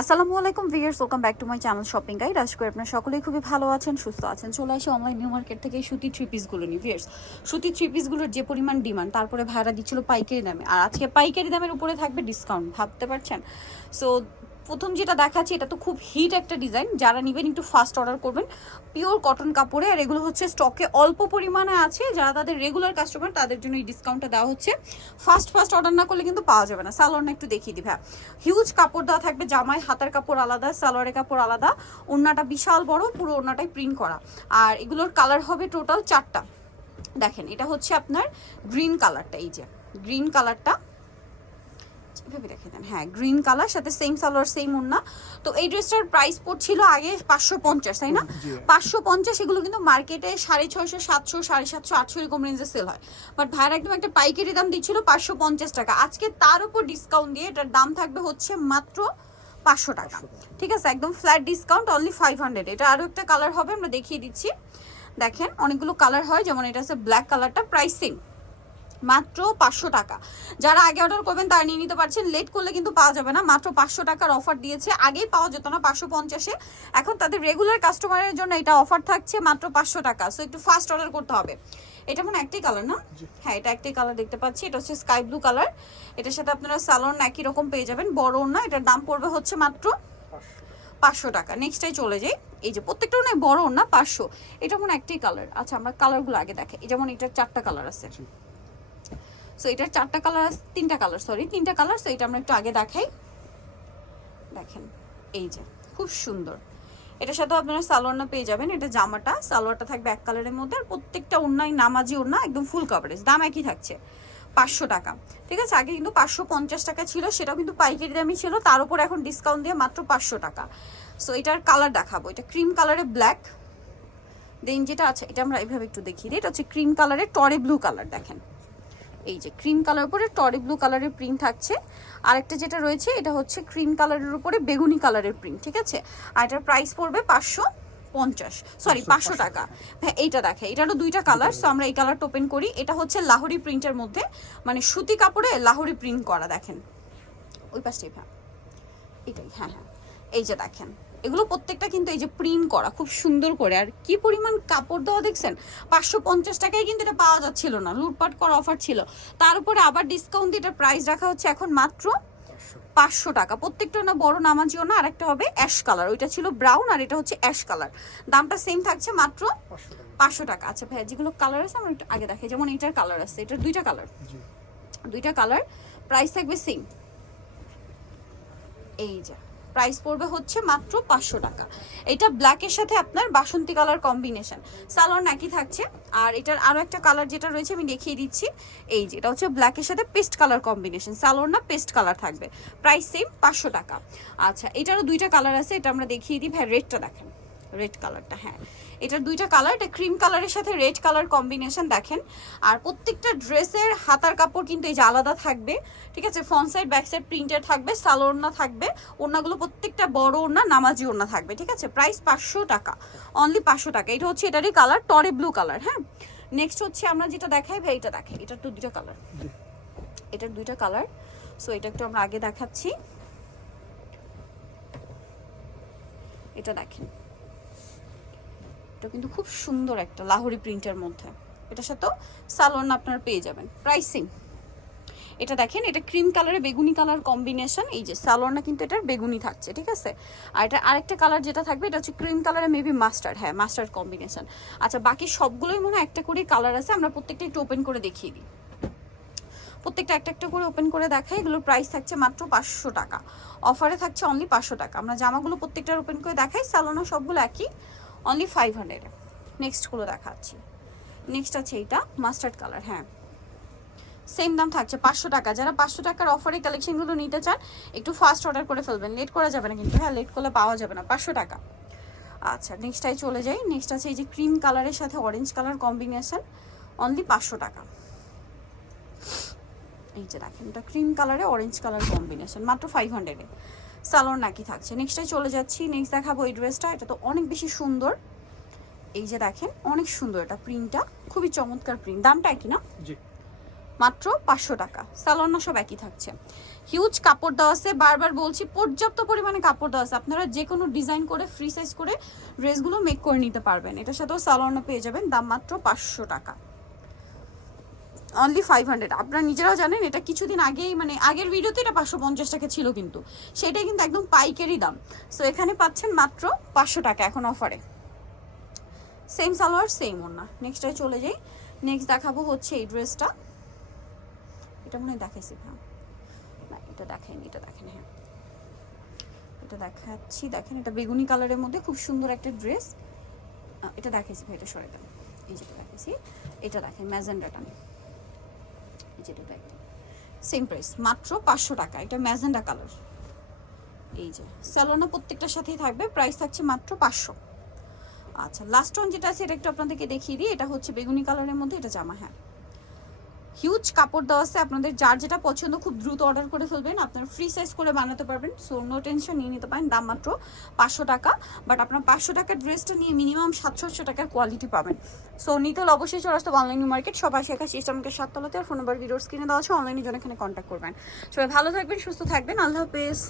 আসসালামু আলাইকুম viewers welcome back to my channel shopping guide. আশা করি আপনারা সকলেই খুবই ভালো আছেন, সুস্থ আছেন। চলে আসি অনলাইন নিউ মার্কেট থেকে সুতি থ্রি পিসগুলো নিই ভিয়ার্স সুতি থ্রি পিসগুলোর যে পরিমাণ ডিমান্ড তারপরে ভাড়া দিচ্ছিল পাইকারি দামে। আর আজকে পাইকারি দামের উপরে থাকবে ডিসকাউন্ট ভাবতে পারছেন? সো প্রথম যেটা দেখাচ্ছি, এটা তো খুব হিট একটা ডিজাইন যারা নেবেন একটু ফাস্ট অর্ডার করবেন। পিওর কটন কাপড়ে, আর এগুলো হচ্ছে স্টকে অল্প পরিমাণে আছে। যারা তাদের রেগুলার কাস্টমার তাদের জন্য এই ডিসকাউন্টটা দেওয়া হচ্ছে। ফার্স্ট ফার্স্ট অর্ডার না করলে কিন্তু পাওয়া যাবে না। সালোয়ারটা একটু দেখিয়ে দিবে হিউজ কাপড় দেওয়া থাকবে জামায় হাতার কাপড় আলাদা, সালোয়ারের কাপড় আলাদা। ওড়নাটা বিশাল বড়, পুরো ওড়নাটাই প্রিন্ট করা। আর এগুলোর কালার হবে টোটাল চারটা। দেখেন, এটা হচ্ছে আপনার গ্রিন কালারটা এই যে। গ্রিন কালারটা এভাবে রেখে দেন। হ্যাঁ গ্রিন কালার সাথে সেম সালোয়ার সেম ওড়না তো এই ড্রেসটার প্রাইস পড়ছিল আগে পাঁচশো পঞ্চাশ তাই না? পাঁচশো পঞ্চাশ এগুলো কিন্তু মার্কেটে সাড়ে ছয়শো সাতশো সাড়ে সাতশো আটশো এরকম রেঞ্জে সেল হয়। বাট ভাইয়ের একদম একটা পাইকারি দাম দিচ্ছিল পাঁচশো পঞ্চাশ টাকা। আজকে তার উপর ডিসকাউন্ট দিয়ে এটার দাম থাকবে হচ্ছে মাত্র পাঁচশো টাকা। ঠিক আছে? একদম flat discount only five hundred এটা আরও একটা কালার হবে আমরা দেখিয়ে দিচ্ছি। দেখেন অনেকগুলো কালার হয় যেমন এটা হচ্ছে ব্ল্যাক কালারটা প্রাইসিং মাত্র পাঁচশো টাকা। যারা আগে অর্ডার করবেন তারা নিয়ে নিতে পারছেন। লেট করলে কিন্তু পাওয়া যাবে না। মাত্র পাঁচশো টাকার অফার দিয়েছে। আগেই পাওয়া যেত না পাঁচশো পঞ্চাশে। এখন তাদের রেগুলার কাস্টমারের জন্য এটা অফার থাকছে মাত্র পাঁচশো টাকা। সো একটু ফাস্ট অর্ডার করতে হবে। এটা মানে একটাই কালার না? হ্যাঁ এটা একটাই কালার দেখতে পাচ্ছি। এটা হচ্ছে স্কাই ব্লু কালার এটার সাথে আপনারা স্যালন একই রকম পেয়ে যাবেন। বড় না এটার দাম পড়বে হচ্ছে মাত্র পাঁচশো টাকা। নেক্সটাই চলে যাই। এই যে প্রত্যেকটা নয় বড় না পাঁচশো। এটা মনে একটাই কালার আচ্ছা আমরা কালারগুলো আগে দেখে এই যেমন এটার চারটা কালার আছে। সো এটার চারটা কালার তিনটা কালার সরি তিনটা কালার সো এটা আমরা একটু আগে দেখাই। দেখেন, এই যে, খুব সুন্দর। এটার সাথে আপনারা সালোয়ারটা পেয়ে যাবেন, এটা জামাটা। সালোয়ারটা থাকবে এক কালারের মধ্যে, আর প্রত্যেকটা ওড়নাই নামাজি ওড়না, একদম ফুল কভারেজ দাম একই থাকছে, পাঁচশো টাকা। ঠিক আছে, আগে কিন্তু পাঁচশো পঞ্চাশ টাকা ছিল, সেটাও কিন্তু পাইকারি দামই ছিল, তার উপর এখন ডিসকাউন্ট দিয়ে মাত্র পাঁচশো টাকা। সো এটার কালার দেখাবো, এটা ক্রিম কালারে ব্ল্যাক দেন যেটা আছে, এটা আমরা এইভাবে একটু দেখিয়ে দিই, এটা হচ্ছে ক্রিম কালারের টরে ব্লু কালার দেখেন। এই যে ক্রিম কালার উপরে টরি ব্লু কালারের প্রিন্ট থাকছে। আরেকটা যেটা রয়েছে এটা হচ্ছে ক্রিম কালারের উপরে বেগুনি কালারের প্রিন্ট ঠিক আছে? আর এটার প্রাইস পড়বে পাঁচশো পঞ্চাশ সরি পাঁচশো টাকা। হ্যাঁ এইটা দেখে এটারও দুইটা কালার সো আমরা এই কালারটা ওপেন করি। এটা হচ্ছে লাহোরি প্রিন্টের মধ্যে মানে সুতি কাপড়ে লাহোরি প্রিন্ট করা দেখেন। ওই পাশটাই হ্যাঁ এটাই হ্যাঁ হ্যাঁ। এই যে দেখেন এগুলো প্রত্যেকটা কিন্তু এই যে প্রিন্ট করা খুব সুন্দর করে। আর কি পরিমাণ কাপড় দেওয়া দেখছেন? পাঁচশো পঞ্চাশ টাকায় কিন্তু এটা পাওয়া যাচ্ছিল না লুটপাট করা অফার ছিল। তার উপরে আবার ডিসকাউন্ট দিয়ে এটার প্রাইস রাখা হচ্ছে এখন মাত্র পাঁচশো টাকা। প্রত্যেকটা না বড় নামাজিও না আরেকটা হবে অ্যাশ কালার ওইটা ছিল ব্রাউন আর এটা হচ্ছে অ্যাশ কালার দামটা সেম থাকছে মাত্র পাঁচশো টাকা। আচ্ছা ভাইয়া যেগুলো কালার আছে আমরা একটু আগে দেখাই। যেমন এটার কালার আছে এটার দুইটা কালার দুইটা কালার প্রাইস থাকবে সেম এই যে। প্রাইস পড়বে হচ্ছে মাত্র পাঁচশো টাকা। এটা ব্ল্যাকের সাথে আপনার বাসন্তী কালার কম্বিনেশন সালোয়ার একই থাকছে। আর এটার আরও একটা কালার যেটা রয়েছে, আমি দেখিয়ে দিচ্ছি। এই যে, এটা হচ্ছে ব্ল্যাকের সাথে পেস্ট কালার কম্বিনেশন সালোয়ার না পেস্ট কালার থাকবে। প্রাইস সেম পাঁচশো টাকা। আচ্ছা এটারও দুইটা কালার আছে, এটা আমরা দেখিয়ে দিই। ভাই রেডটা দেখেন। রেড কালারটা হ্যাঁ। এটার দুইটা কালার এটা ক্রিম কালারের সাথে রেড কালার কম্বিনেশন দেখেন। আর প্রত্যেকটা ড্রেসের হাতার কাপড় কিন্তু এই যে আলাদা থাকবে, ঠিক আছে? ফ্রন্ট সাইড ব্যাক সাইড প্রিন্টের থাকবে, সালো ওড়না থাকবে, ওড়নাগুলো প্রত্যেকটা বড় ওড়না, নামাজি ওড়না থাকবে, ঠিক আছে? প্রাইস পাঁচশো টাকা অনলি পাঁচশো টাকা। এটা হচ্ছে এটারই কালার টরে ব্লু কালার হ্যাঁ? নেক্সট হচ্ছে আমরা যেটা দেখাই, ভাই, এটা দেখাই এটার তো দুইটা কালার এটার দুইটা কালার সো এটা একটু আমরা আগে দেখাচ্ছি। এটা দেখেন। এটা কিন্তু খুব সুন্দর একটা লাহোরি প্রিন্টের মধ্যে। এটার সাথেও সালোয়ার আপনারা পেয়ে যাবেন। প্রাইসিং এটা দেখেন, এটা ক্রিম কালারে বেগুনি কালার কম্বিনেশন এই যে সালোয়ারটা কিন্তু এটার বেগুনি থাকছে, ঠিক আছে? আর এটা আরেকটা কালার যেটা থাকবে, এটা হচ্ছে ক্রিম কালারে মেবি মাস্টার্ড হ্যাঁ মাস্টার্ড কম্বিনেশন আচ্ছা বাকি সবগুলোই মনে হয় একটা করে কালার আছে, আমরা প্রত্যেকটা একটু ওপেন করে দেখিয়ে দিই। প্রত্যেকটা একটা একটা করে ওপেন করে দেখাই, এগুলোর প্রাইস থাকছে মাত্র পাঁচশো টাকা। অফারে থাকছে অনলি পাঁচশো টাকা। আমরা জামাগুলো প্রত্যেকটার ওপেন করে দেখাই সালোনা সবগুলো একই। অনলি ফাইভ হান্ড্রেড নেক্সটগুলো দেখাচ্ছি। নেক্সট আছে এইটা মাস্টার্ড কালার হ্যাঁ। সেম দাম থাকছে পাঁচশো টাকা। যারা পাঁচশো টাকার অফারে কালেকশনগুলো নিতে চান, একটু ফাস্ট অর্ডার করে ফেলবেন। লেট করা যাবে না কিন্তু হ্যাঁ লেট করলে পাওয়া যাবে না। পাঁচশো টাকা। আচ্ছা নেক্সটটাই চলে যাই। নেক্সট আছে এই যে ক্রিম কালারের সাথে অরেঞ্জ কালার কম্বিনেশন অনলি পাঁচশো টাকা। এই যে দেখেন, এটা ক্রিম কালারে অরেঞ্জ কালার কম্বিনেশন মাত্র ফাইভ হান্ড্রেডে সালোয়ার নাকি থাকছে। নেক্সটে চলে যাচ্ছি নেক্সট দেখাবো এই ড্রেসটা এটা তো অনেক বেশি সুন্দর। এই যে দেখেন অনেক সুন্দর এটা প্রিন্টটা খুবই চমৎকার প্রিন্ট দামটা একই না? জি। মাত্র পাঁচশো টাকা। সালোয়ার সব একই থাকছে। হিউজ কাপড় দেওয়া আছে। বারবার বলছি পর্যাপ্ত পরিমাণে কাপড় দেওয়া আছে। আপনারা যে কোনো ডিজাইন করে ফ্রি সাইজ করে ড্রেসগুলো মেক করে নিতে পারবেন। এটার সাথেও সালোয়ারনা পেয়ে যাবেন। দাম মাত্র পাঁচশো টাকা। অনলি ফাইভ হান্ড্রেড আপনারা নিজেরাও জানেন, এটা কিছুদিন আগেই মানে আগের ভিডিওতে এটা পাঁচশো পঞ্চাশ টাকা ছিল কিন্তু। সেটাই কিন্তু একদম পাইকারি দাম। সো এখানে পাচ্ছেন মাত্র পাঁচশো টাকা এখন অফারে সেম সালোয়ার সেম ওনা নেক্সটে চলে যাই। নেক্সট দেখাবো হচ্ছে এই ড্রেসটা এটা মনে হয় দেখাইছি হ্যাঁ না, এটা দেখাইনি, এটা দেখেন হ্যাঁ। এটা দেখাচ্ছি, দেখেন, এটা বেগুনি কালারের মধ্যে খুব সুন্দর একটা ড্রেস এটা দেখাইছি, ভাই, এটা সরে দেন। এই যেটা দেখাইছি, এটা দেখেন, ম্যাজেন্ডাটা এই যেটা দেখেন সেম প্রাইস মাত্র পাঁচশো টাকা, এটা ম্যাজেন্ডা কালার। এই যে স্যালোনা প্রত্যেকটার সাথেই থাকবে প্রাইস থাকছে মাত্র পাঁচশো। আচ্ছা লাস্ট ওয়ান যেটা আছে, এটা একটু আপনাদেরকে দেখিয়ে দিই, এটা হচ্ছে বেগুনি কালারের মধ্যে, এটা জামা হ্যাঁ। হিউজ কাপড় দেওয়া আছে। আপনাদের যার যেটা পছন্দ খুব দ্রুত অর্ডার করে ফেলবেন। আপনার ফ্রি সাইজ করে বানাতে পারবেন। সো নো টেনশন নিয়ে নিতে পারেন। দাম মাত্র পাঁচশো টাকা। বাট আপনার পাঁচশো টাকার ড্রেসটা নিয়ে মিনিমাম সাতশো টাকার কোয়ালিটি পাবেন। সো নিতে হলে অবশ্যই চলে আসতে অনলাইন মার্কেট সবাই শেখা সিস্টেমকে সাততলাতে। আর ফোন নাম্বার ভিডিওর স্ক্রিনে দেওয়া আছে। অনলাইনে জন্য এখানে কন্ট্যাক্ট করবেন। সবাই ভালো থাকবেন, সুস্থ থাকবেন। আল্লাহ হাফেজ।